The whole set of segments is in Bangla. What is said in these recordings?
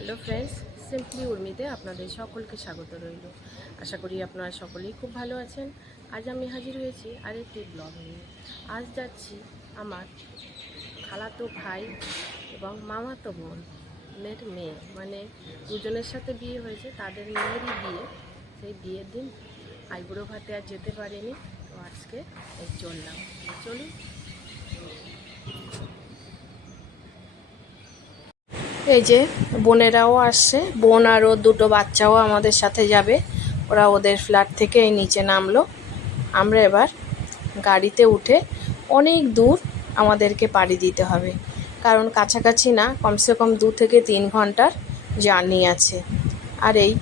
হ্যালো ফ্রেন্ডস সিম্পলি উর্মিতে আপনাদের সকলকে স্বাগত রইল। আশা করি আপনারা সকলেই খুব ভালো আছেন। আজ আমি হাজির হয়েছি আরেকটি ব্লগ নিয়ে। আজ যাচ্ছি আমার খালাতো ভাই এবং মামাতো বোন, মেয়ের মেয়ে। মানে দুজনের সাথে বিয়ে হয়েছে, তাদের মেয়েরই বিয়ে। সেই বিয়ের দিন আইবুড়ো ভাতে আর যেতে পারিনি, তো আজকে চললাম। চলুন এই যে বোনেরাও আসছে, বোন আরও দুটো বাচ্চাও আমাদের সাথে যাবে। ওরা ওদের ফ্ল্যাট থেকে এই নিচে নামলো। আমরা এবার গাড়িতে উঠে অনেক দূর আমাদেরকে পাড়ি দিতে হবে। কারণ কাছাকাছি না, কমসে কম দু থেকে তিন ঘণ্টার জার্নি আছে। আর এই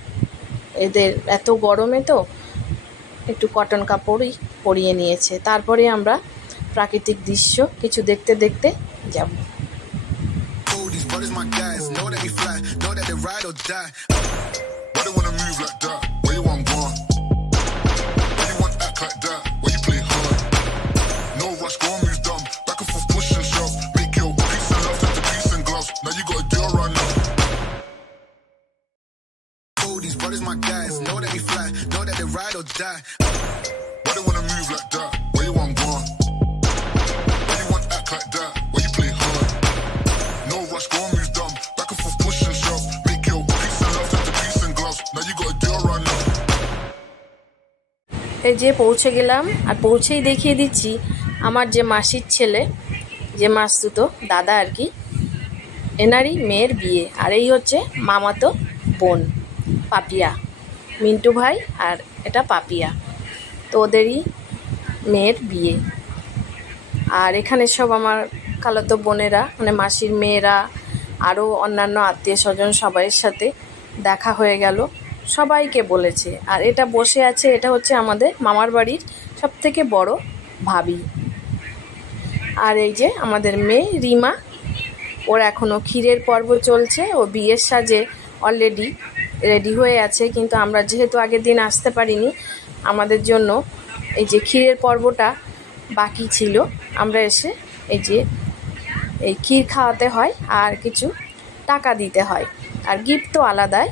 এদের এত গরমে তো একটু কটন কাপড়ই পরিয়ে নিয়েছে। তারপরে আমরা প্রাকৃতিক দৃশ্য কিছু দেখতে দেখতে যাব। These brothers my guys. Know that we fly, know that they ride or die. Why they wanna move like that? Where you want gone? Why you want act like that? Why you play hard? No rush, go and move dumb. Back and forth, push and shove. Make your peace and love into peace and gloves. Now you gotta do it right now. Oh, these brothers my guys. Know that we fly, know that they ride or die. যে পৌঁছে গেলাম আর পৌঁছেই দেখিয়ে দিচ্ছি আমার যে মাসির ছেলে, যে মাসতুতো দাদা আর কি, এনারই মেয়ের বিয়ে। আর এই হচ্ছে মামাতো বোন, পাপিয়া। মিন্টু ভাই আর এটা পাপিয়া। তো ওদেরই মেয়ের বিয়ে। আর এখানে সব আমার খালাতো বোনেরা মানে মাসির মেয়েরা, আরও অন্যান্য আত্মীয় স্বজন সবাইয়ের সাথে দেখা হয়ে গেল। সবাইকে বলেছে। আর এটা বসে আছে, এটা হচ্ছে আমাদের মামার বাড়ির সব থেকে বড় ভাবি। আর এই যে আমাদের মেয়ে রিমা, ওর এখনও ক্ষীরের পর্ব চলছে, ও বিয়ের সাজে অলরেডি রেডি হয়ে আছে, কিন্তু আমরা যেহেতু আগের দিন আসতে পারিনি, আমাদের জন্য এই যে ক্ষীরের পর্বটা বাকি ছিল, আমরা এসে এই যে এই ক্ষীর খাওয়াতে হয় আর কিছু টাকা দিতে হয়। আর গিফট তো আলাদাই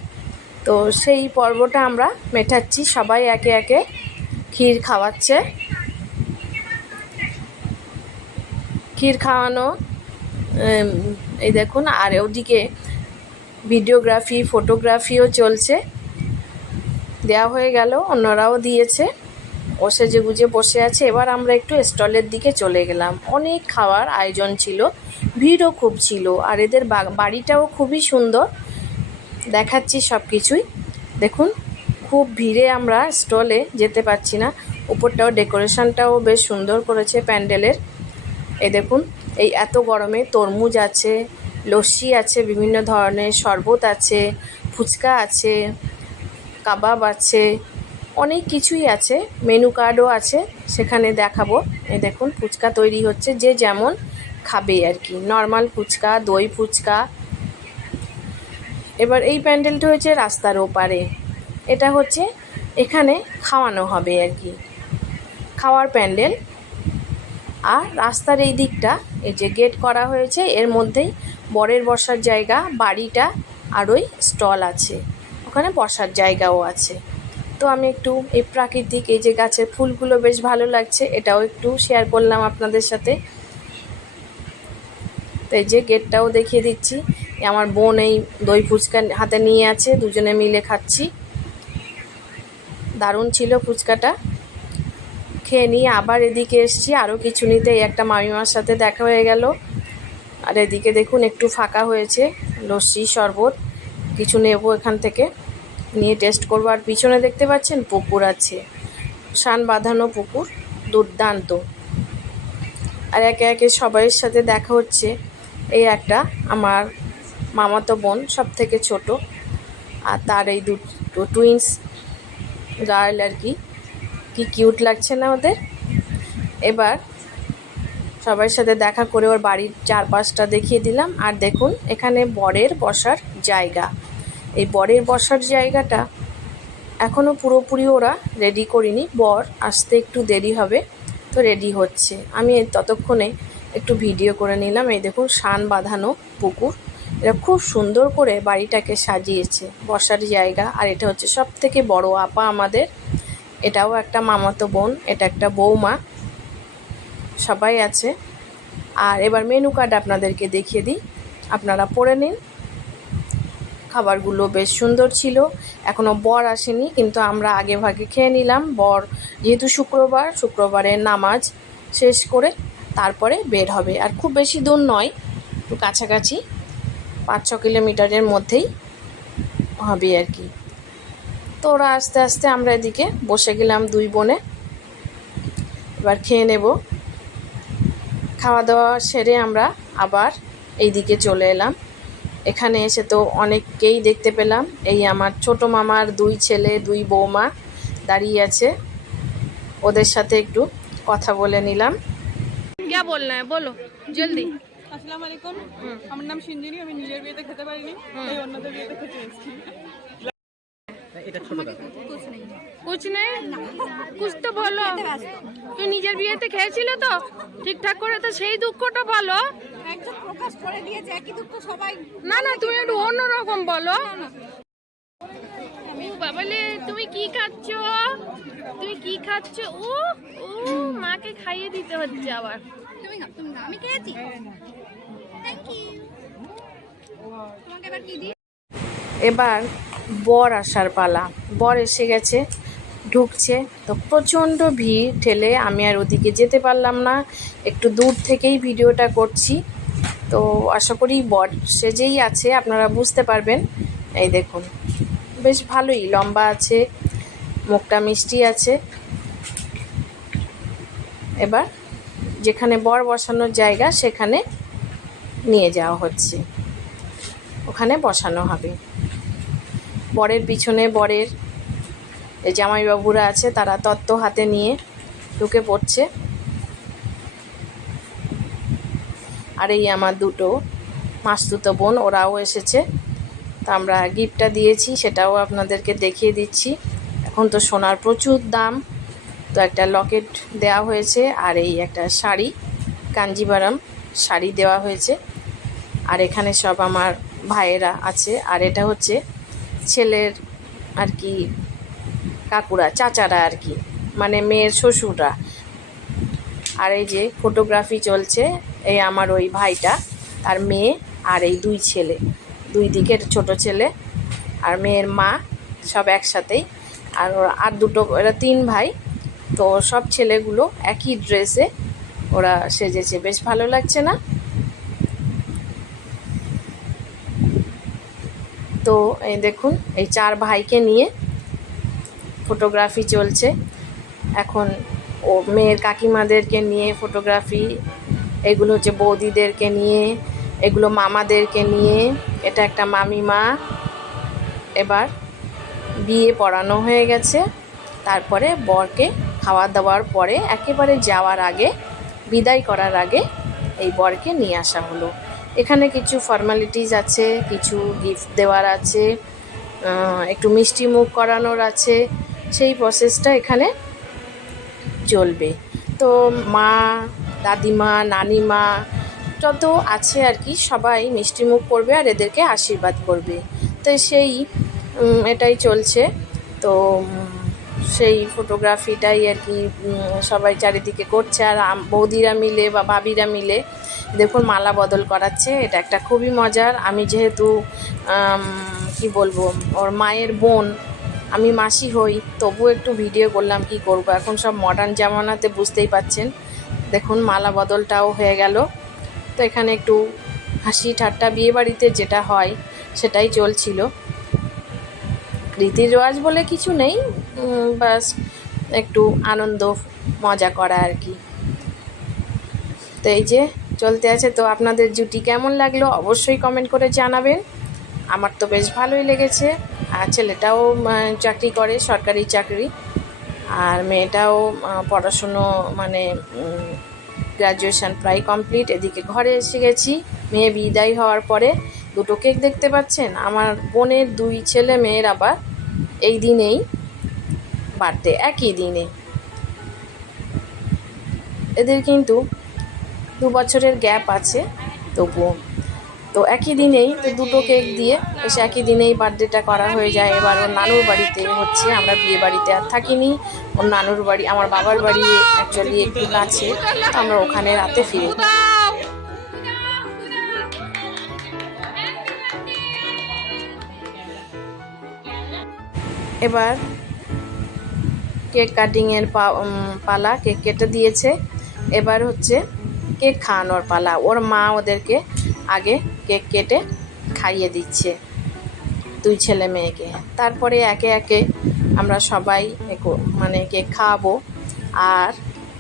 তো সেই পর্বটা আমরা মেটাচ্ছি। সবাই একে একে ক্ষীর খাওয়াচ্ছে। ক্ষীর খাওয়ানো এই দেখুন, আর ওদিকে ভিডিওগ্রাফি, ফটোগ্রাফিও চলছে। দেওয়া হয়ে গেল, অন্যরাও দিয়েছে। ও সেজে গুজে বসে আছে। এবার আমরা একটু স্টলের দিকে চলে গেলাম। অনেক খাওয়ার আয়োজন ছিল। ভিড়ও খুব ছিল। আর এদের বাড়িটাও খুবই সুন্দর। দেখাচ্ছি সব কিছুই দেখুন, খুব ভিড়ে আমরা স্টলে যেতে পারছি না। উপরটাও ডেকোরেশনটাও বেশ সুন্দর করেছে প্যান্ডেলের। এই দেখুন, এই এত গরমে তরমুজ আছে, লস্যি আছে, বিভিন্ন ধরনের শরবত আছে, ফুচকা আছে, কাবাব আছে, অনেক কিছুই আছে। মেনু কার্ডও আছে, সেখানে দেখাবো। এই দেখুন, ফুচকা তৈরি হচ্ছে যে যেমন খাবে আর কি। নর্মাল ফুচকা, দই ফুচকা এবার এই প্যান্ডেলটা হয়েছে রাস্তার ওপারে। এটা হচ্ছে এখানে খাওয়ানো হবে আর কি। খাওয়ার প্যান্ডেল। আর রাস্তার এই দিকটা, এই যে গেট করা হয়েছে, এর মধ্যেই বরের বসার জায়গা, বাড়িটা আর ওই স্টল আছে। ওখানে বসার জায়গাও আছে। তো আমি একটু এই প্রাকৃতিক, এই যে গাছের ফুলগুলো বেশ ভালো লাগছে, এটাও একটু শেয়ার করলাম আপনাদের সাথে। তো এই যে গেটটাও দেখিয়ে দিচ্ছি। আমার বোন এই দই ফুচকা হাতে নিয়ে আছে, দুজনে মিলে খাচ্ছি। দারুণ ছিল ফুচকাটা। খেয়ে নিয়ে আবার এদিকে এসছি, আরও কিছু নিতে। একটা মামিমার সাথে দেখা হয়ে গেল। আর এদিকে দেখুন, একটু ফাঁকা হয়েছে, লস্যি, শরবত, কিছু নেব এখান থেকে। নিয়ে টেস্ট করব। আর পিছনে দেখতে পাচ্ছেন, পুকুর আছে। শান বাঁধানো পুকুর, দুর্দান্ত। আর একে একে সবাইয়ের সাথে দেখা হচ্ছে। এই একটা আমার মামাতো বোন সব থেকে ছোট আর তার এই দুটো টুইন্স গার্ল আর কি। কি কিউট লাগছে না ওদের? এবার সবার সাথে দেখা করে ওর বাড়ির চারপাশটা দেখিয়ে দিলাম। আর দেখুন, এখানে বরের বসার জায়গা। এই বরের বসার জায়গাটা এখনও পুরোপুরি ওরা রেডি করিনি। বর আসতে একটু দেরি হবে, তো রেডি হচ্ছে। আমি ততক্ষণে একটু ভিডিও করে নিলাম। এই দেখুন, শান বাঁধানো পুকুর। এরা খুব সুন্দর করে বাড়িটাকে সাজিয়েছে, বসার জায়গা। আর এটা হচ্ছে সব থেকে বড় আপা আমাদের। এটাও একটা মামাতো বোন, এটা একটা বৌমা। সবাই আছে। আর এবার মেনু কার্ড আপনাদেরকে দেখিয়ে দিই। আপনারা পড়ে নিন। খাবারগুলো বেশ সুন্দর ছিল। এখনও বর আসেনি, কিন্তু আমরা আগে ভাগে খেয়ে নিলাম। বর যেহেতু শুক্রবার শুক্রবারের নামাজ শেষ করে তারপরে বের হবে। আর খুব বেশি দূর নয়, একটু কাছাকাছি। পাঁচ ছ কিলোমিটারের মধ্যেই হবে আর কি তো ওরা আস্তে আস্তে আমরা এদিকে বসে গেলাম দুই বোনে এবার খেয়ে নেব খাওয়া দাওয়া সেরে আমরা আবার এই দিকে চলে এলাম এখানে এসে তো অনেককেই দেখতে পেলাম এই আমার ছোট মামার দুই ছেলে দুই বৌমা দাঁড়িয়ে আছে ওদের সাথে একটু কথা বলে নিলাম क्या बोलना है बोलो जल्दी আসসালামু আলাইকুম। আমার নাম সিঞ্জিনি আমি নিজের বিয়েতে খেতে পারিনি তাই অন্যদের বিয়েতে খেতে এসেছি। বলো। তুই নিজের বিয়েতে খেয়েছিল তো? ঠিকঠাক করে তো সেই দুঃখটা বলো। না না তুমি একটু অন্যরকম বলো। বাবালে তুমি কি খাচ্ছ? তুমি কি খাচ্ছ? ও ও মাকে খাইয়ে দিতে হচ্ছে আবার। আমি খেয়েছি। হ্যাঁ, এবার বর আসার পালা। বর এসে গেছে, ঢুকছে। তো প্রচণ্ড ভিড় ঠেলে আমি আর ওদিকে যেতে পারলাম না। একটু দূর থেকেই ভিডিওটা করছি। তো আশা করি বর সেজেই আছে, আপনারা বুঝতে পারবেন। এই দেখুন, বেশ ভালোই, লম্বা আছে, মুখটা মিষ্টি আছে। এবার যেখানে বর বসানোর জায়গা, সেখানে নিয়ে যাওয়া হচ্ছে। ওখানে বসানো হবে। বরের পিছনে বরের জামাইবাবুরা আছে, তারা তত্ত্ব হাতে নিয়ে ঢুকে পড়ছে। আর এই আমার দুটো মাস্তুতো বোন, ওরাও এসেছে। তা আমরা গিফটটা দিয়েছি, সেটাও আপনাদেরকে দেখিয়ে দিচ্ছি। এখন তো সোনার প্রচুর দাম। তো একটা লকেট দেওয়া হয়েছে, আর এই একটা শাড়ি, কাঞ্জিবারাম শাড়ি দেওয়া হয়েছে। আর এখানে সব আমার ভাইয়েরা আছে। আর এটা হচ্ছে ছেলের আর কি কাকুরা, চাচারা আর কি মানে মেয়ের শ্বশুররা। আর এই যে ফটোগ্রাফি চলছে, এই আমার ওই ভাইটা, তার মেয়ে আর এই দুই ছেলে। দুই দিকের ছোট ছেলে আর মেয়ের মা সব একসাথেই। আর ওরা- আর দুটো এরা তিন ভাই। তো সব ছেলেগুলো একই ড্রেসে ওরা সেজেছে। বেশ ভালো লাগছে না? তো এই দেখুন, এই চার ভাইকে নিয়ে ফটোগ্রাফি চলছে। এখন ও মেয়ের কাকিমাদেরকে নিয়ে ফটোগ্রাফি এগুলো হচ্ছে বৌদিদেরকে নিয়ে, এগুলো মামাদেরকে নিয়ে, এটা একটা মামিমা। এবার বিয়ে পড়ানো হয়ে গেছে, তারপরে বরকে খাওয়া দাওয়ার পরে একেবারে যাওয়ার আগে, বিদায় করার আগে এই বরকে নিয়ে আসা হলো। এখানে কিছু ফর্মালিটিস আছে, কিছু গিফট দেওয়ার আছে একটু মিষ্টি মুখ করানোর আছে। সেই প্রসেসটা এখানে চলবে। তো মা, দাদিমা, নানিমা যত আছে আর কি, সবাই মিষ্টি মুখ করবে আর এদেরকে আশীর্বাদ করবে। তো সেই এটাই চলছে। তো সেই ফটোগ্রাফিটাই আর কি সবাই চারিদিকে করছে। আর বৌদিরা মিলে বা ভাবিরা মিলে দেখুন, মালা বদল করাচ্ছে, এটা একটা খুবই মজার। আমি যেহেতু কি বলব, ওর মায়ের বোন, আমি মাসি হই তবু একটু ভিডিও করলাম কি করব। এখন সব মডার্ন জামানাতে বুঝতেই পাচ্ছেন। দেখুন, মালা বদলটাও হয়ে গেল। তো এখানে একটু হাসি ঠাট্টা বিয়ে বাড়িতে যেটা হয়, সেটাই চলছিল। রীতি রেওয়াজ বলে কিছু নেই বাস একটু আনন্দ, মজা করা আর কি। তো এই যে চলতে আছে। তো আপনাদের জুটি কেমন লাগল অবশ্যই কমেন্ট করে জানাবেন। আমার তো বেশ ভালোই লেগেছে। আর ছেলেটাও চাকরি করে, সরকারি চাকরি। আর মেয়েটাও পড়াশুনো মানে গ্র্যাজুয়েশন প্রায় কমপ্লিট এদিকে ঘরে এসে গেছি। মেয়ে বিদায় হওয়ার পরে দুটো কেক দেখতে পাচ্ছেন? আমার বোনের দুই ছেলে, মেয়ের আবার এই দিনেই বার্থডে একই দিনে। এদের কিন্তু দু বছরের গ্যাপ আছে, তবুও। তো একই দিনেই তো দুটো কেক দিয়ে বেশ একই দিনেই বার্থডেটা করা হয়ে যায়। এবার ওর নানুর বাড়িতে হচ্ছে, আমরা বিয়ে বাড়িতে আর থাকিনি। ওর নানুর বাড়ি, আমার বাবার বাড়ি অ্যাকচুয়ালি একটু কাছে, তো আমরা ওখানে রাতে ফিরি এবার কেক কাটিংয়ের পালা, কেক কেটে দিয়েছে। এবার হচ্ছে কেক খাওয়ানোর পালা। ওর মা ওদেরকে আগে কেক কেটে খাইয়ে দিচ্ছে দুই ছেলে মেয়েকে। তারপরে একে একে আমরা সবাই মানে কেক খাওয়াবো। আর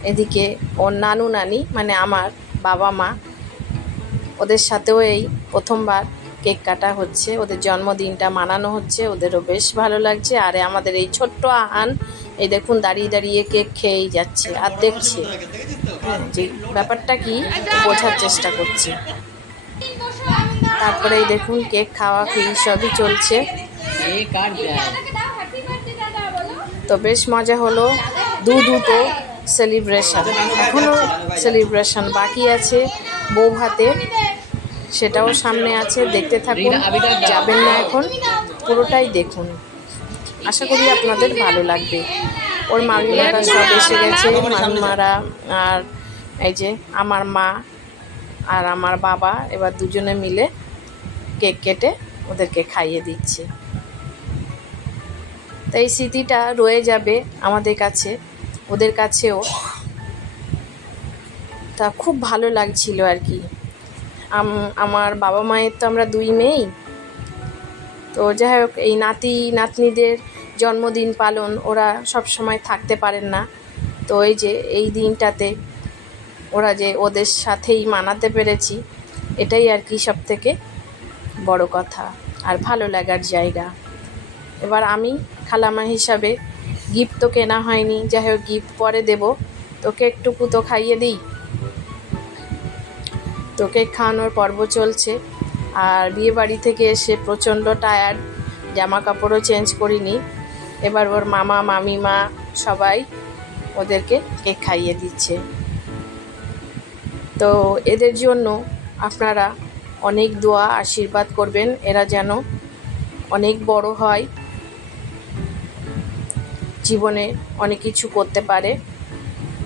এদিকে ওর নানু নানি মানে আমার বাবা মা, ওদের সাথেও এই প্রথমবার কেক কাটা হচ্ছে। ওদের জন্মদিনটা মানানো হচ্ছে। ওদেরও বেশ ভালো লাগছে। আর আমাদের এই ছোট্ট আহান, এই দেখুন দাঁড়িয়ে দাঁড়িয়ে কেক খেয়েই যাচ্ছে। আর দেখছে যে ব্যাপারটা কি বোঝার চেষ্টা করছি। তারপরে দেখুন কেক খাওয়া খেয়ে সবই চলছে। তো বেশ মজা হলো দু দুটো সেলিব্রেশন এখনও সেলিব্রেশন বাকি আছে বউ হাতে। সেটাও সামনে আছে, দেখতে থাকুন, যাবেন না এখন, পুরোটাই দেখুন। আশা করি আপনাদের ভালো লাগবে। ওর মামিমারা সব এসে গেছে মামিমারা আর এই যে আমার মা আর আমার বাবা এবার দুজনে মিলে কেক কেটে ওদেরকে খাইয়ে দিচ্ছে। তো এই স্মৃতিটা রয়ে যাবে আমাদের কাছে ওদের কাছেও। তা খুব ভালো লাগছিল আর কি। আমার বাবা মায়ের তো আমরা দুই মেয়েই। তো যাই হোক এই নাতি নাতনিদের জন্মদিন পালন, ওরা সব সময় থাকতে পারেন না। তো এই যে, এই দিনটাতে ওরা যে ওদের সাথেই মানাতে পেরেছি, এটাই আর কি সব থেকে বড় কথা আর ভালো লাগার জায়গা। এবার আমি খালামা হিসাবে গিফট তো কেনা হয়নি, যাই হোক গিফট পরে দেব। তোকে একটুকু তো খাইয়ে দিই? তোকে খাওয়ানোর পর্ব চলছে, আর বিয়ে বাড়ি থেকে এসে প্রচণ্ড টায়ার্ড জামা কাপড়ও চেঞ্জ করিনি। এবার ওর মামা, মামিমা সবাই ওদেরকে কেক খাইয়ে দিচ্ছে। তো এদের জন্য আপনারা অনেক দোয়া, আশীর্বাদ করবেন। এরা যেন অনেক বড় হয়। জীবনে অনেক কিছু করতে পারে।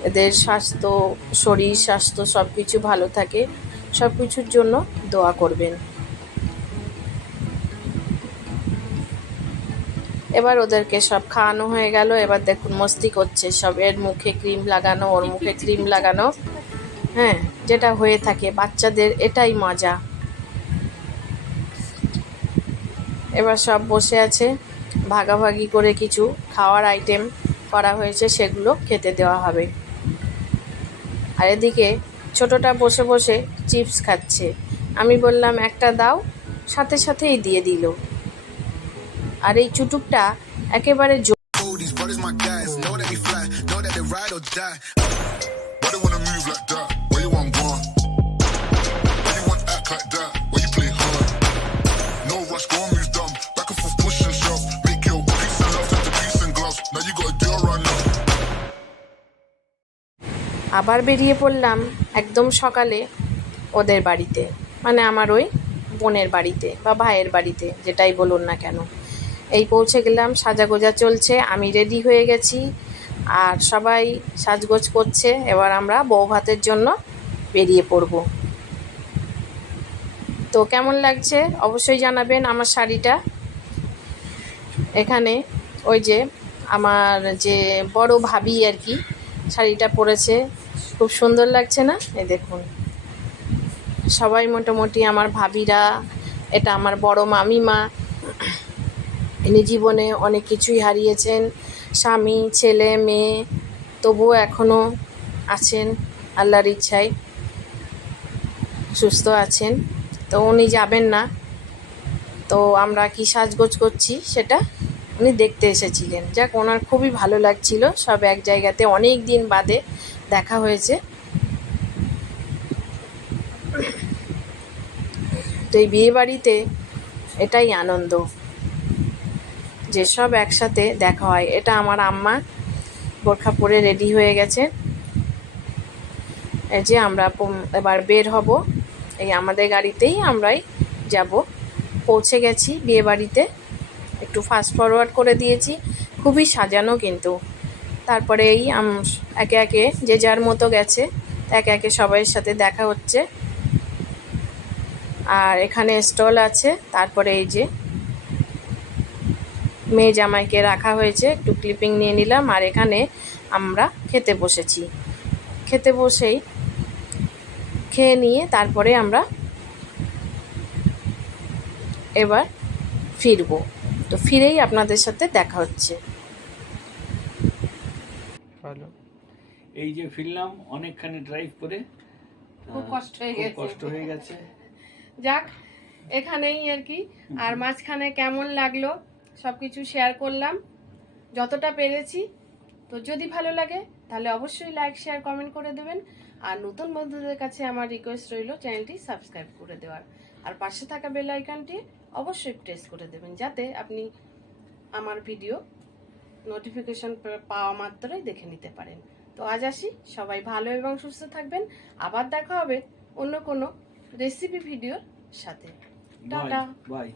এদের স্বাস্থ্য, শরীর স্বাস্থ্য সব কিছু ভালো থাকে। সব কিছুর জন্য দোয়া করবেন। এবার ওদেরকে সব খাওয়ানো হয়ে গেল। এবার দেখুন মস্তি করছে সব। এর মুখে ক্রিম লাগানো, ওর মুখে ক্রিম লাগানো। হ্যাঁ যেটা হয়ে থাকে। বাচ্চাদের এটাই মজা। এবার সব বসে আছে। ভাগাভাগি করে কিছু খাওয়ার আইটেম করা হয়েছে, সেগুলো খেতে দেওয়া হবে। আর এদিকে ছোটটা বসে বসে চিপস খাচ্ছে। আমি বললাম, একটা দাও। সাথে সাথেই দিয়ে দিল। আর এই চুটুকটা একেবারে আবার বেরিয়ে পড়লাম একদম সকালে ওদের বাড়িতে মানে আমার ওই বোনের বাড়িতে বা ভাইয়ের বাড়িতে যেটাই বলুন না কেন। এই পৌঁছে গেলাম, সাজাগোজা চলছে, আমি রেডি হয়ে গেছি। আর সবাই সাজগোজ করছে, এবার আমরা বউ ভাতের জন্য বেরিয়ে পড়ব। তো কেমন লাগছে? অবশ্যই জানাবেন আমার শাড়িটা। এখানে ওই যে আমার যে বড় ভাবি আর কি, শাড়িটা পরেছে। খুব সুন্দর লাগছে না? এ দেখুন। সবাই মোটামুটি আমার ভাবিরা, এটা আমার বড় মামিমা। ইনি জীবনে অনেক কিছুই হারিয়েছেন। স্বামী, ছেলে, মেয়ে, তবুও এখনও আছেন আল্লাহর ইচ্ছায়। সুস্থ আছেন। তো উনি যাবেন না। তো আমরা কি সাজগোজ করছি সেটা উনি দেখতে এসেছিলেন। যাক, ওনার খুবই ভালো লাগছিল। সব এক জায়গাতে অনেক দিন বাদে দেখা হয়েছে। তো এই বিয়েবাড়িতে এটাই আনন্দ। যে সব একসাথে দেখা হয়, এটা আমার আম্মা বোরখা পরে রেডি হয়ে গেছে। এই যে আমরা এবার বের হব। এই আমাদের গাড়িতেই আমরাই যাব। পৌঁছে গেছি বিয়ে বাড়িতে একটু ফাস্ট ফরওয়ার্ড করে দিয়েছি। খুবই সাজানো কিন্তু। তারপরে এই একে একে যে যার মতো গেছে, একে একে সবাইয়ের সাথে দেখা হচ্ছে। আর এখানে স্টল আছে। তারপরে এই যে মেয়ে জামাইকে রাখা হয়েছে। একটু ক্লিপিং নিয়ে নিলাম আর এখানে আমরা খেতে বসেছি। খেতে বসেই খেয়ে নিয়ে তারপরে আমরা এবার ফিরবো। তো ফিরেই আপনাদের সাথে দেখা হচ্ছে। ভালো এই যে ফিরলাম অনেকখানি ড্রাইভ করে। খুব কষ্ট হয়ে খুব গেছে। কষ্ট হয়ে গেছে। যাক এখানেই আর কি। আর মাঝখানে কেমন লাগল? সব কিছু শেয়ার করলাম। যতটা পেরেছি। তো যদি ভালো লাগে তাহলে অবশ্যই লাইক শেয়ার কমেন্ট করে দেবেন। আর নতুন বন্ধুদের কাছে আমার রিকোয়েস্ট রইল চ্যানেলটি সাবস্ক্রাইব করে দেওয়ার। আর পাশে থাকা বেল আইকনটি অবশ্যই প্রেস করে দেবেন যাতে আপনি আমার ভিডিও নোটিফিকেশন পাওয়া মাত্রই দেখে নিতে পারেন। তো আজ আসি সবাই ভালো এবং সুস্থ থাকবেন। আবার দেখা হবে অন্য কোনো রেসিপি ভিডিওর সাথে। টাটা। বাই